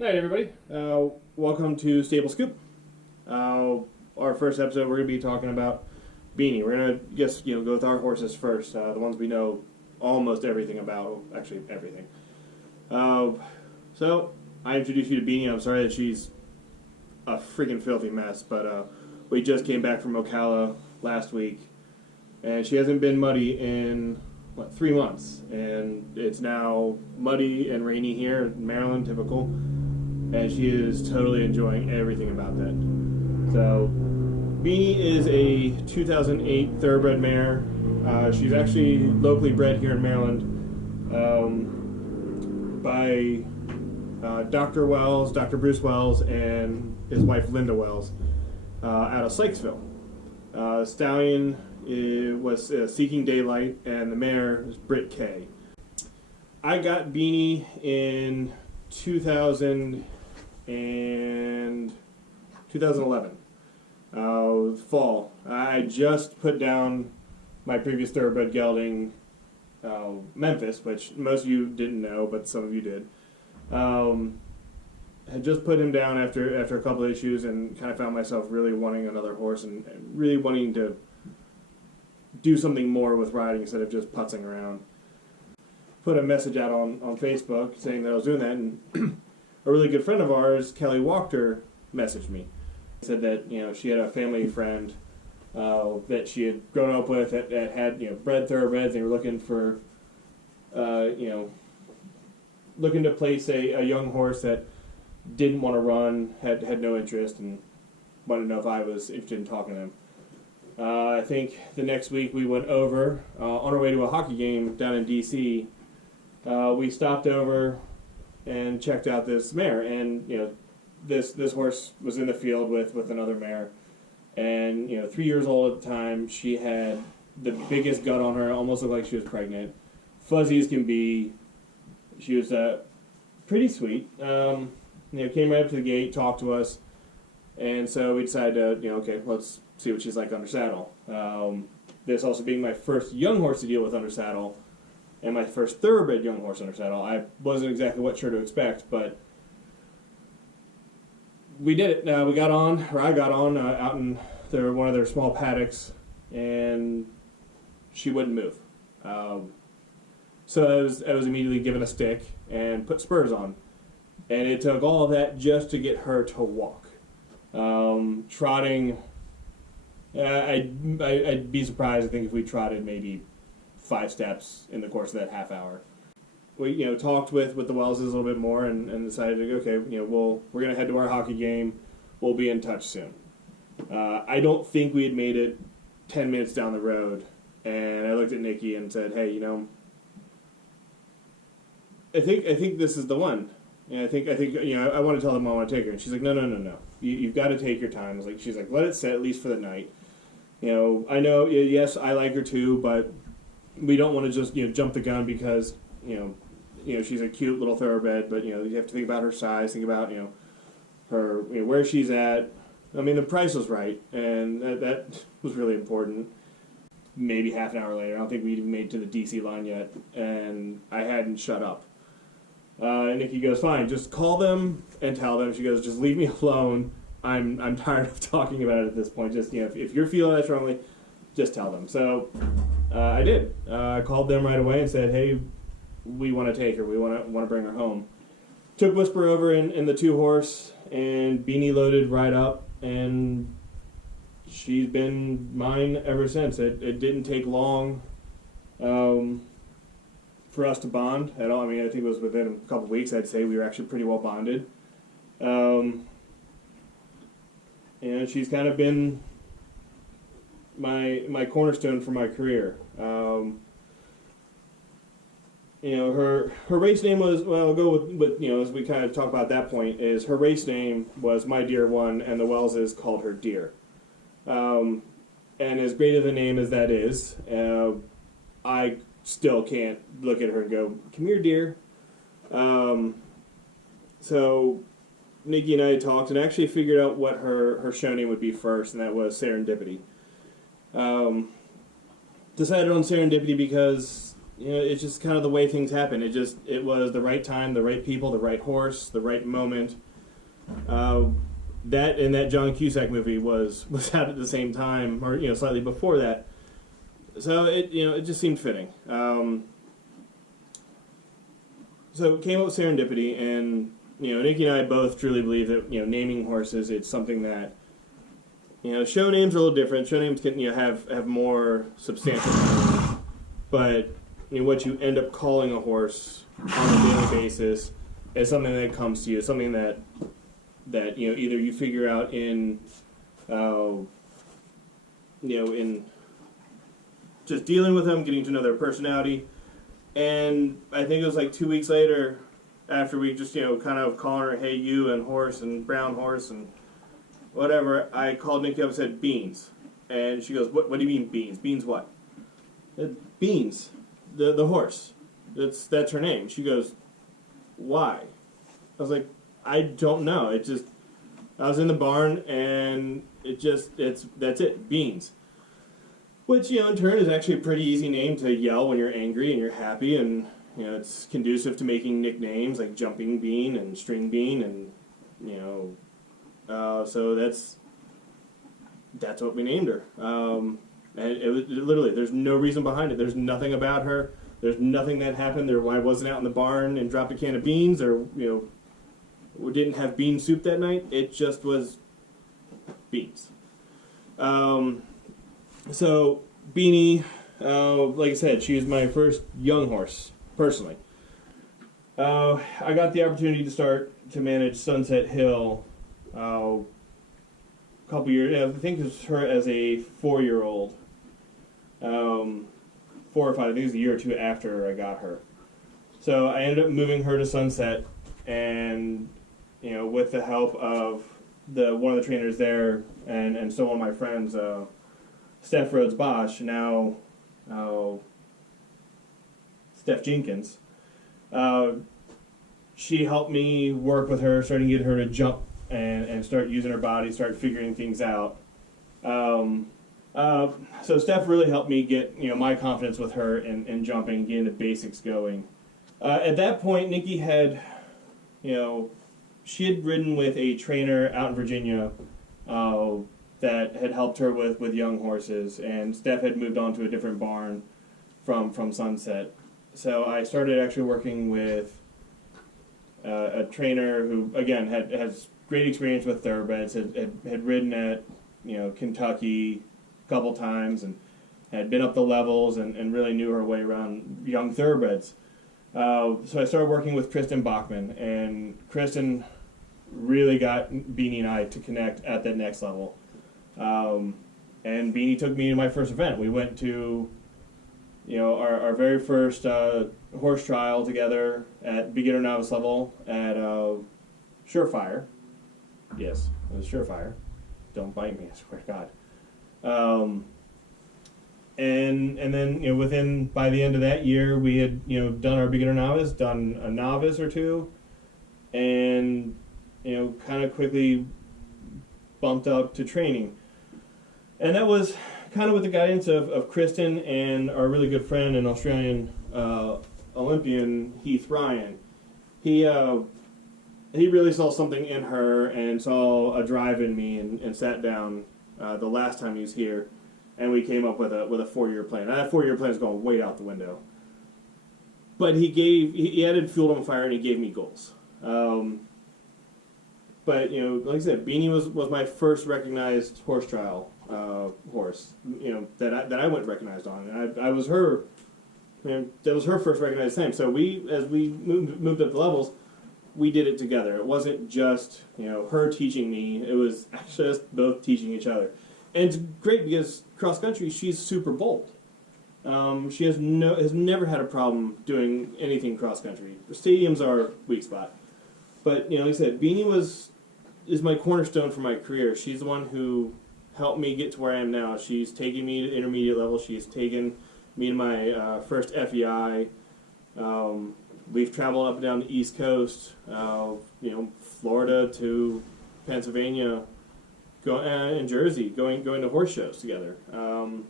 All right, everybody. Welcome to Stable Scoop. Our first episode, we're going to be talking about Beanie. We're going to just go with our horses first, the ones we know almost everything about. Actually, everything. So I introduced you to Beanie. I'm sorry that she's a freaking filthy mess, but we just came back from Ocala last week, and she hasn't been muddy in 3 months, and it's now muddy and rainy here in Maryland, typical. And she is totally enjoying everything about that. So, Beanie is a 2008 thoroughbred mare. She's actually locally bred here in Maryland by Dr. Wells, Dr. Bruce Wells, and his wife Linda Wells out of Sykesville. Stallion was Seeking Daylight, and the mare is Brit K. I got Beanie in 2011 fall. I just put down my previous thoroughbred gelding, Memphis, which most of you didn't know, but some of you did. Had just put him down after a couple of issues, and kind of found myself really wanting another horse and really wanting to do something more with riding instead of just putzing around. Put a message out on Facebook saying that I was doing that, and a really good friend of ours, Kelly Wachter, messaged me. Said that she had a family friend that she had grown up with that had bred thoroughbreds. They were looking for looking to place a young horse that didn't want to run, had no interest, and wanted to know if I was interested in talking to them. I think the next week we went over on our way to a hockey game down in D.C. We stopped over and checked out this mare, and this horse was in the field with another mare, and 3 years old at the time. She had the biggest gut on her, almost looked like she was pregnant, fuzzy as can be. She was pretty sweet. Came right up to the gate, talked to us, and so we decided to okay, let's see what she's like under saddle. This also being my first young horse to deal with under saddle, and my first thoroughbred young horse under saddle. I wasn't exactly sure to expect, but we did it. I got on out in one of their small paddocks, and she wouldn't move. So I was immediately given a stick and put spurs on, and it took all of that just to get her to walk. Trotting, I'd be surprised. I think if we trotted maybe 5 steps in the course of that half hour. We talked with the Wellses a little bit more and decided to okay, we're gonna head to our hockey game. We'll be in touch soon. I don't think we had made it 10 minutes down the road, and I looked at Nikki and said, hey, I think this is the one. And I think I want to tell them I want to take her, and she's like, no. You've got to take your time. She's like, let it sit at least for the night. I know, yes, I like her too, but we don't want to just jump the gun because she's a cute little thoroughbred, but you have to think about her size, think about her where she's at. I mean, the price was right, and that was really important. Maybe half an hour later, I don't think we'd even made it to the DC line yet, and I hadn't shut up. And Nikki goes, fine, just call them and tell them. She goes, just leave me alone. I'm tired of talking about it at this point. Just if you're feeling that strongly, just tell them. So I did. I called them right away and said, hey, we want to take her. We want to bring her home. Took Whisper over in the 2-horse, and Beanie loaded right up, and she's been mine ever since. It didn't take long for us to bond at all. I mean, I think it was within a couple of weeks, I'd say we were actually pretty well bonded. And she's kind of been my cornerstone for my career. Her race name was, well, I'll go with as we kind of talk about that point, is her race name was My Dear One, and the Wellses called her Dear. And as great of a name as that is, I still can't look at her and go, come here, dear. So Nikki and I talked and actually figured out what her show name would be first, and that was Serendipity. Decided on Serendipity because it's just kind of the way things happen. It was the right time, the right people, the right horse, the right moment. That and that John Cusack movie was out at the same time, or slightly before that. So it just seemed fitting. So it came up with serendipity, and Nikki and I both truly believe that naming horses, it's something that show names are a little different. Show names can have more substantial meanings, but what you end up calling a horse on a daily basis is something that comes to you, something that either you figure out in in just dealing with them, getting to know their personality. And I think it was like 2 weeks later, after we just kind of calling her, hey you and horse and brown horse and whatever, I called Nikki up and said beans, and she goes, what do you mean beans? Beans what? Beans, the horse. That's her name. She goes, why? I was like, I don't know. I was in the barn, and that's it, Beans. Which, in turn is actually a pretty easy name to yell when you're angry and you're happy, and, it's conducive to making nicknames like Jumping Bean and String Bean, and, so that's what we named her. And it was literally, there's no reason behind it. There's nothing about her. There's nothing that happened. I wasn't out in the barn and dropped a can of beans, or, we didn't have bean soup that night. It just was beans. So Beanie, like I said, she was my first young horse, personally. I got the opportunity to start to manage Sunset Hill a couple years. I think it was her as a 4-year-old, 4 or 5. I think it was a year or two after I got her. So I ended up moving her to Sunset, and with the help of one of the trainers there, and still one of my friends, Steph Rhodes Bosch, now Steph Jenkins. She helped me work with her, starting to get her to jump and start using her body, start figuring things out. So Steph really helped me get my confidence with her and jumping, getting the basics going. At that point, Nikki had, she had ridden with a trainer out in Virginia that had helped her with young horses, and Steph had moved on to a different barn from Sunset. So I started actually working with a trainer who, again, has great experience with thoroughbreds, had ridden at Kentucky a couple times, and had been up the levels and really knew her way around young thoroughbreds. So I started working with Kristen Bachman, and Kristen really got Beanie and I to connect at that next level. And Beanie took me to my first event. We went to our very first horse trial together at beginner novice level at Surefire. Yes, it was Surefire. Don't bite me, I swear to God. And then by the end of that year, we had done our beginner novice, done a novice or two, and kind of quickly bumped up to training. And that was kind of with the guidance of Kristen and our really good friend and Australian Olympian, Heath Ryan. He really saw something in her and saw a drive in me and sat down the last time he was here, and we came up with a 4-year plan. And that 4-year plan is going way out the window. But he added fuel to my fire, and he gave me goals. But like I said, Beanie was my first recognized horse trial horse. That I went recognized on, and I was her. That was her first recognized time. So as we moved up the levels, we did it together. It wasn't just her teaching me. It was just both teaching each other, and it's great because cross country, she's super bold. She has never had a problem doing anything cross country. The stadiums are weak spot, but like I said, Beanie is my cornerstone for my career. She's the one who helped me get to where I am now. She's taken me to intermediate level. She's taken me to my first FEI. We've traveled up and down the East Coast, Florida to Pennsylvania, and Jersey, going to horse shows together. And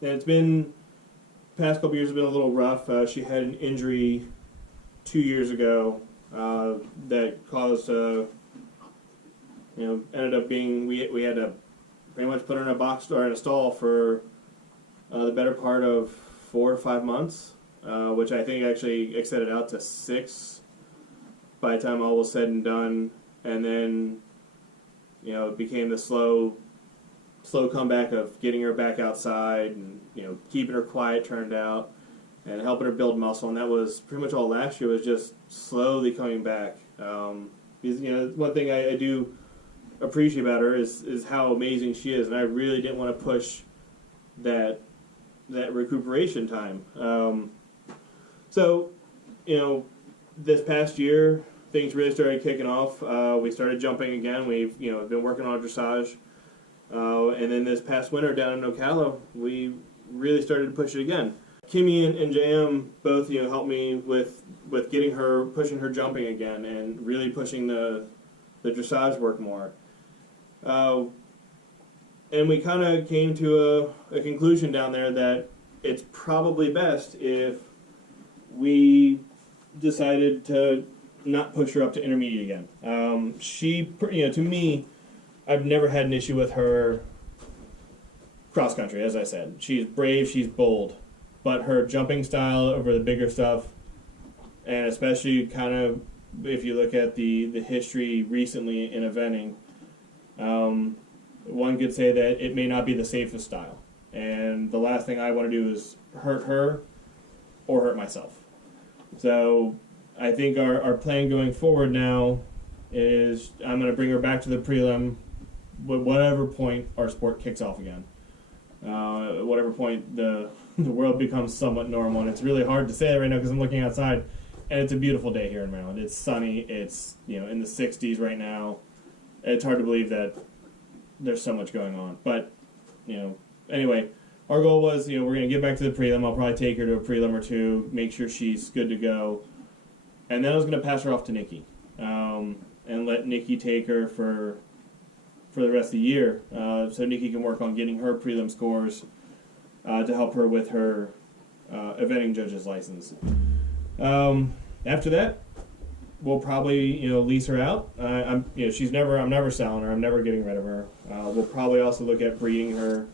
it's been past couple years have been a little rough. She had an injury 2 years ago that caused, ended up being, we had to pretty much put her in a box or in a stall for the better part of 4 to 5 months, which I think actually extended out to 6 by the time all was said and done. And then, it became the slow comeback of getting her back outside and, keeping her quiet, turned out, and helping her build muscle. And that was pretty much all last year, was just slowly coming back. One thing I do appreciate about her is how amazing she is, and I really didn't want to push that recuperation time. This past year, things really started kicking off. We started jumping again. We've been working on dressage, and then this past winter down in Ocala, we really started to push it again. Kimmy and JM both helped me with getting her, pushing her jumping again, and really pushing the dressage work more. And we kind of came to a conclusion down there that it's probably best if we decided to not push her up to intermediate again. To me, I've never had an issue with her cross country, as I said. She's brave, she's bold, but her jumping style over the bigger stuff, and especially kind of if you look at the history recently in eventing, one could say that it may not be the safest style. And the last thing I want to do is hurt her or hurt myself. So I think our plan going forward now is I'm going to bring her back to the prelim at whatever point our sport kicks off again. At whatever point the world becomes somewhat normal. And it's really hard to say that right now because I'm looking outside, and it's a beautiful day here in Maryland. It's sunny. It's in the 60s right now. It's hard to believe that there's so much going on. But anyway, our goal was we're going to get back to the prelim. I'll probably take her to a prelim or two, make sure she's good to go, and then I was going to pass her off to Nikki, and let Nikki take her for the rest of the year, so Nikki can work on getting her prelim scores to help her with her eventing judge's license. After that, we'll probably lease her out. I'm never selling her. I'm never getting rid of her. We'll probably also look at breeding her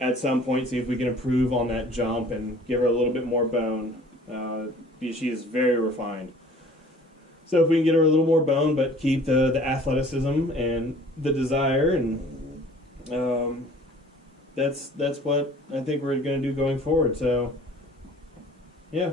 at some point, see if we can improve on that jump and give her a little bit more bone. She is very refined. So if we can get her a little more bone, but keep the athleticism and the desire, and that's what I think we're going to do going forward. So yeah,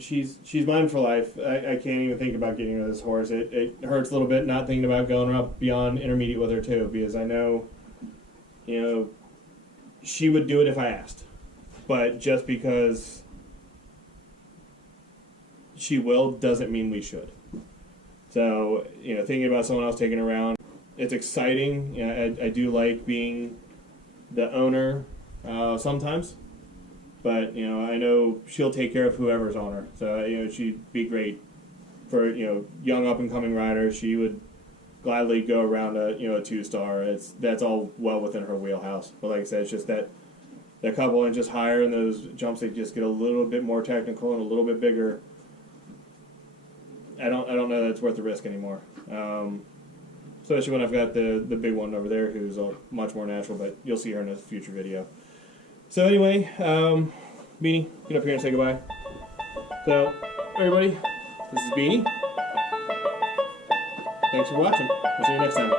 she's mine for life. I can't even think about getting rid of this horse. It hurts a little bit not thinking about going up beyond intermediate with her too, because I know she would do it if I asked. But just because she will doesn't mean we should. So, thinking about someone else taking her around, it's exciting. I do like being the owner sometimes. But, I know she'll take care of whoever's on her. So, she'd be great for, young up-and-coming riders. She would gladly go around a 2-star. That's all well within her wheelhouse. But like I said, it's just that couple inches higher, and those jumps, they just get a little bit more technical and a little bit bigger. I don't know that it's worth the risk anymore. Especially when I've got the big one over there who's much more natural, but you'll see her in a future video. So anyway, Beanie, get up here and say goodbye. So, everybody, this is Beanie. Thanks for watching. We'll see you next time.